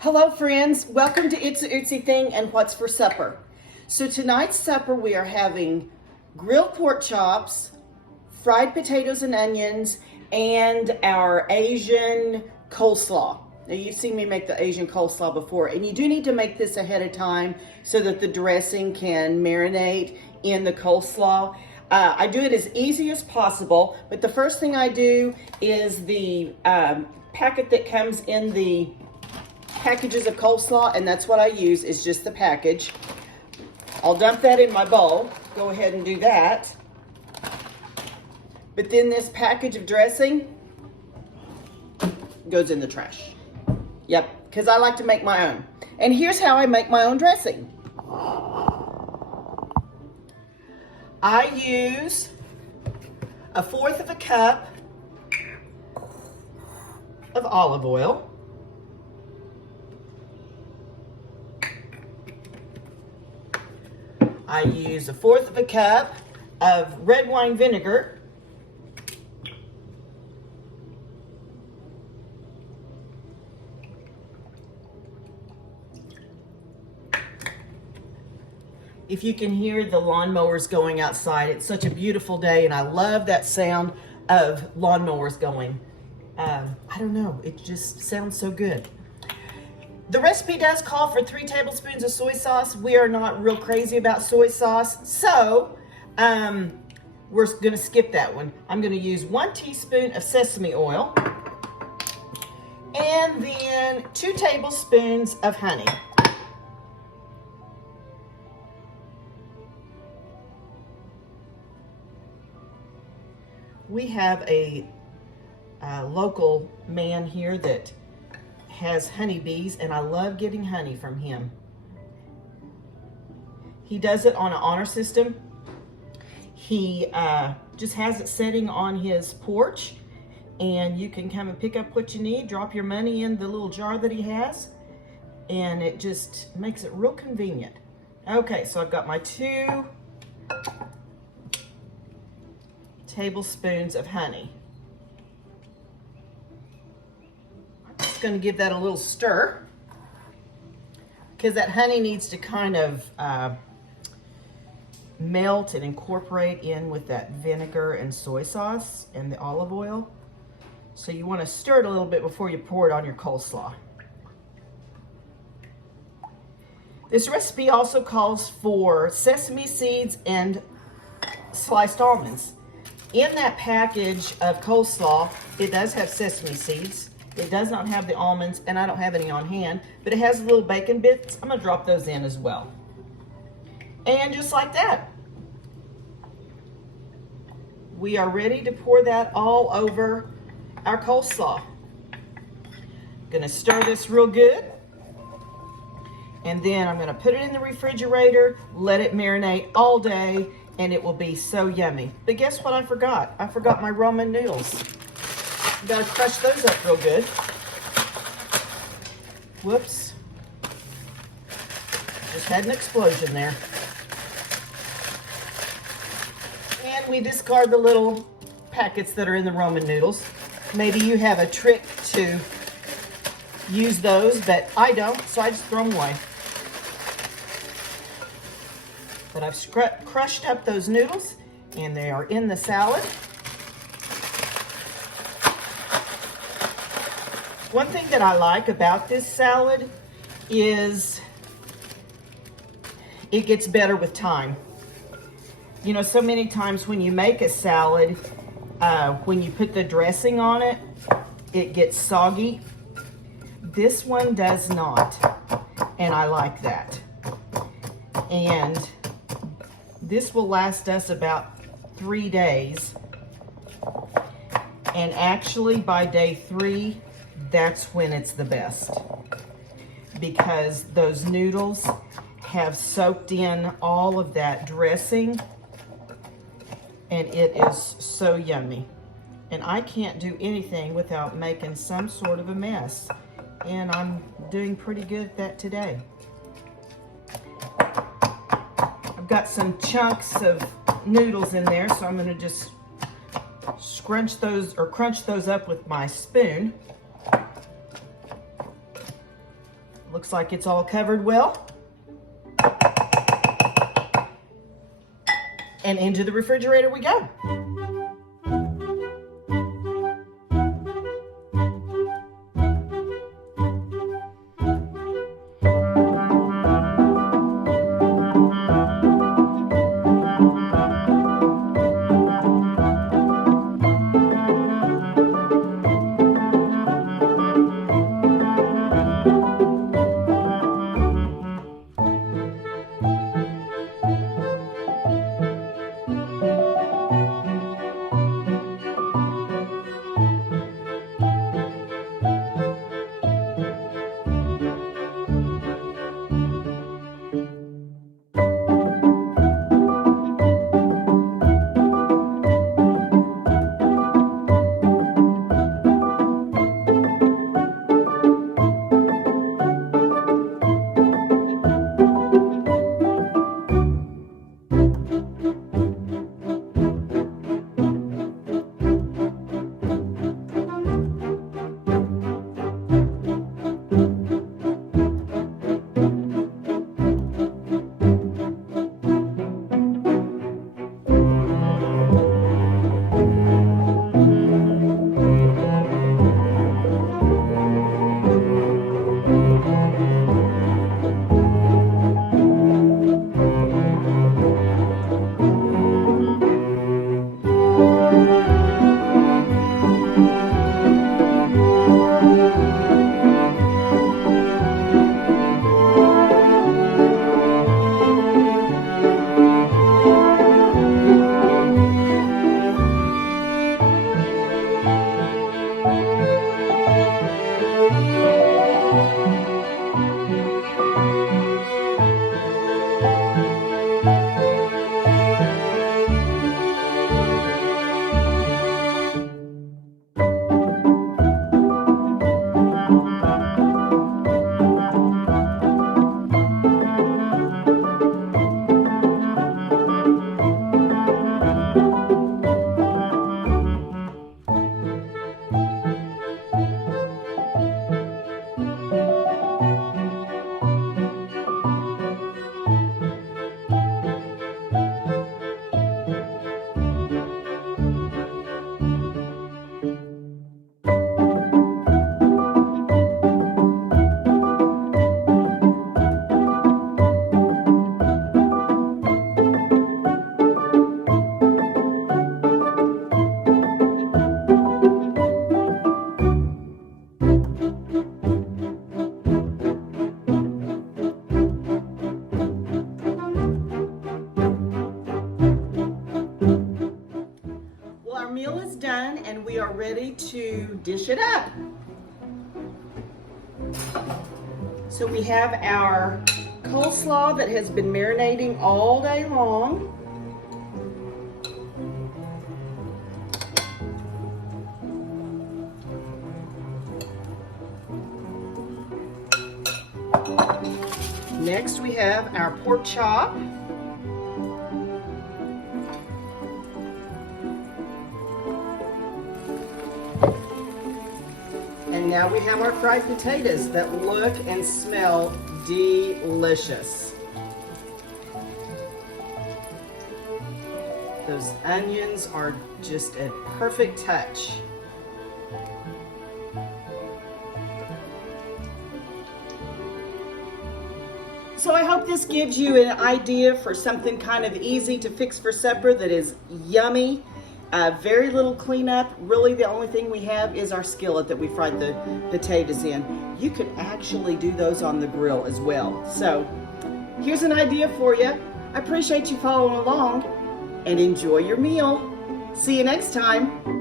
Hello friends, welcome to It's a Ootsy Thing and What's for Supper. So tonight's supper we are having grilled pork chops, fried potatoes and onions, and our Asian coleslaw. Now you've seen me make the Asian coleslaw before, and you do need to make this ahead of time so that the dressing can marinate in the coleslaw. I do it as easy as possible, but the first thing I do is the packet that comes in the packages of coleslaw, and that's what I use, is just the package. I'll dump that in my bowl. Go ahead and do that. But then this package of dressing goes in the trash. Yep, because I like to make my own. And here's how I make my own dressing. I use 1/4 cup of olive oil. I use 1/4 cup of red wine vinegar. If you can hear the lawnmowers going outside, it's such a beautiful day, and I love that sound of lawnmowers going. I don't know, it just sounds so good. The recipe does call for 3 tablespoons of soy sauce. We are not real crazy about soy sauce, so we're gonna skip that one. I'm gonna use 1 teaspoon of sesame oil and then 2 tablespoons of honey. We have a local man here that has honeybees, and I love getting honey from him. He does it on an honor system. He just has it sitting on his porch, and you can come and pick up what you need, drop your money in the little jar that he has, and it just makes it real convenient. Okay, so I've got my 2 tablespoons of honey. Going to give that a little stir because that honey needs to kind of melt and incorporate in with that vinegar and soy sauce and the olive oil. So you want to stir it a little bit before you pour it on your coleslaw. This recipe also calls for sesame seeds and sliced almonds. In that package of coleslaw, it does have sesame seeds. It does not have the almonds, and I don't have any on hand, but it has little bacon bits. I'm gonna drop those in as well. And just like that, we are ready to pour that all over our coleslaw. Gonna stir this real good, and then I'm gonna put it in the refrigerator, let it marinate all day, and it will be so yummy. But guess what I forgot? I forgot my ramen noodles. Gotta crush those up real good. Whoops. Just had an explosion there. And we discard the little packets that are in the ramen noodles. Maybe you have a trick to use those, but I don't, so I just throw them away. But I've crushed up those noodles, and they are in the salad. One thing that I like about this salad is it gets better with time. You know, so many times when you make a salad, when you put the dressing on it, it gets soggy. This one does not, and I like that. And this will last us about 3 days. And actually by day 3, that's when it's the best, because those noodles have soaked in all of that dressing, and it is so yummy. And I can't do anything without making some sort of a mess, and I'm doing pretty good at that today. I've got some chunks of noodles in there, so I'm going to just crunch those up with my spoon. Looks like it's all covered well. And into the refrigerator we go. Our meal is done and we are ready to dish it up. So we have our coleslaw that has been marinating all day long. Next we have our pork chop. And now we have our fried potatoes that look and smell delicious. Those onions are just a perfect touch. So I hope this gives you an idea for something kind of easy to fix for supper that is yummy. Very little cleanup. Really the only thing we have is our skillet that we fried the potatoes in. You could actually do those on the grill as well. So here's an idea for you. I appreciate you following along and enjoy your meal. See you next time.